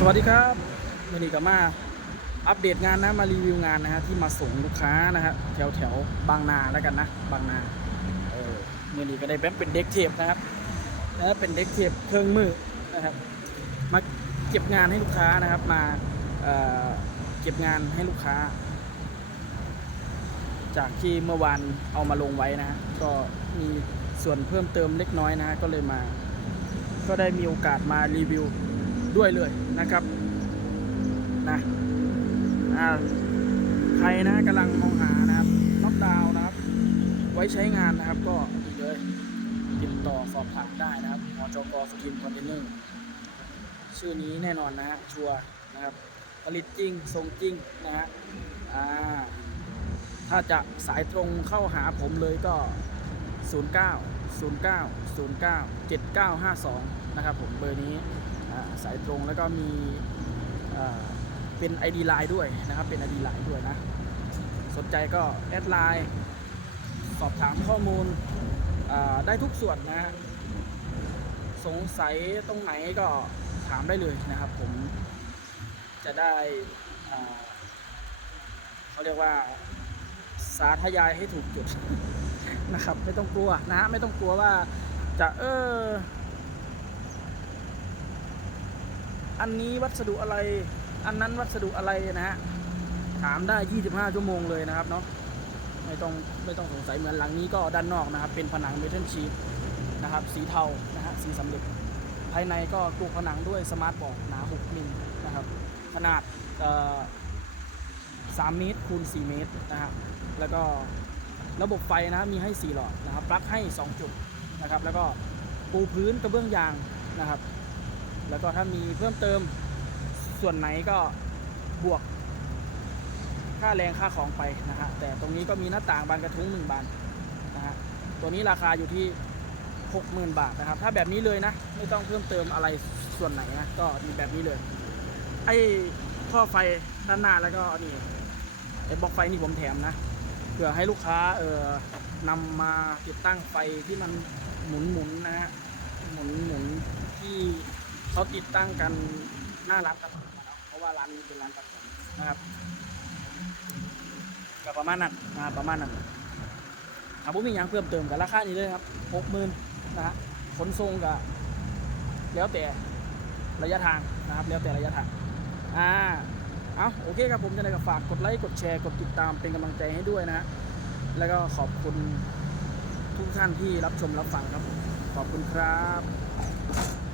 สวัสดีครับวันนี้ก็มาอัปเดตงานนะมารีวิวงานนะฮะที่มาส่งลูกค้านะฮะแถวแถวบางนาแล้วกันนะ บางนาเออมื่อนี้ก็ได้แบบเป็นเด็กเทปนะครับแล้วเป็นเด็กเทปเครื่องมือนะครับ มาเก็บงานให้ลูกค้านะครับ มาเเก็บงานให้ลูกค้า จากที่เมื่อวานเอามาลงไว้นะฮะก็มีส่วนเพิ่มเติมเล็กน้อยนะฮะก็เลยมา ก็ได้มีโอกาสมารีวิว ด้วยเลยนะครับนะอ่าใครนะกำลังมองหานะครับน็อกดาวน์นะครับ ไว้ใช้งานนะครับก็นี่เลยติดต่อสอบถามได้นะครับมจกสกินคอนเทนเนอร์ชื่อนี้แน่นอนนะฮะชัวนะครับ ผลิตจริงส่งจริงนะฮะอ่าถ้าจะสายตรงเข้าหาผมเลยก็ 09 09 09 7952 นะครับผมเบอร์นี้ สายตรงแล้วก็มีเป็น ID Line ด้วยนะครับ เป็น ID Line ด้วยนะ สนใจก็แอดไลน์สอบถามข้อมูลได้ทุกส่วนนะฮะสงสัยตรงไหนก็ถามได้เลยนะครับ ผมจะได้เขาเรียกว่าสาธยายให้ถูกจุดนะครับ ไม่ต้องกลัวนะฮะไม่ต้องกลัวว่าจะเออ อันนี้วัสดุอะไร อันนั้นวัสดุอะไรนะฮะ ถามได้ 25 ชั่วโมงเลยนะครับเนาะ ไม่ต้องไม่ต้องสงสัยเหมือนหลังนี้ก็ด้านนอกนะครับ เป็นผนังเมทัลชีทนะครับ สีเทา นะฮะ สีสำเร็จ ภายในก็กรูผนังด้วยสมาร์ทบอร์ดหนา 6 มิลนะครับ ขนาด3เมตรคูณ4เมตรนะครับ แล้วก็ระบบไฟนะมีให้ 4 หลอดนะครับ ปลั๊กให้ 2 จุดนะครับ แล้วก็ปูพื้นกระเบื้องยางนะครับ แล้วก็ถ้ามีเพิ่มเติมส่วนไหนก็บวก ค่าแรงค่าของไปนะฮะแต่ตรงนี้ก็มีหน้าต่างบานกระทุ้งหนึ่งบานนะฮะตัวนี้ราคาอยู่ที่ 60,000 บาทนะครับ ถ้าแบบนี้เลยนะ ไม่ต้องเพิ่มเติมอะไรส่วนไหนนะก็มีแบบนี้เลย ไอ้ท่อไฟด้านหน้าแล้วก็นี่ไอ้บล็อกไฟนี่ผมแถมนะเพื่อให้ลูกค้าเอ่อนำมาติดตั้งไฟที่มันหมุนหมุนนะฮะหมุนหมุนที่ เขาติดตั้งกันหน้าร้านตัดผมนะครับเพราะว่าร้านนี้เป็นร้านตัดผมนะครับก็ประมาณนั้นนะประมาณนั้นถามว่ามีอย่างเพิ่มเติมกับราคานี้เลยครับหกหมื่นนะฮะขนส่งกับแล้วแต่ระยะทางนะครับ แล้วแต่ระยะทางอ่าเอาโอเคครับผมจะได้ก็ฝากกดไลค์กดแชร์กดติดตามเป็นกำลังใจให้ด้วยนะฮะแล้วก็ขอบคุณทุกท่านที่รับชมรับฟังครับ ขอบคุณครับ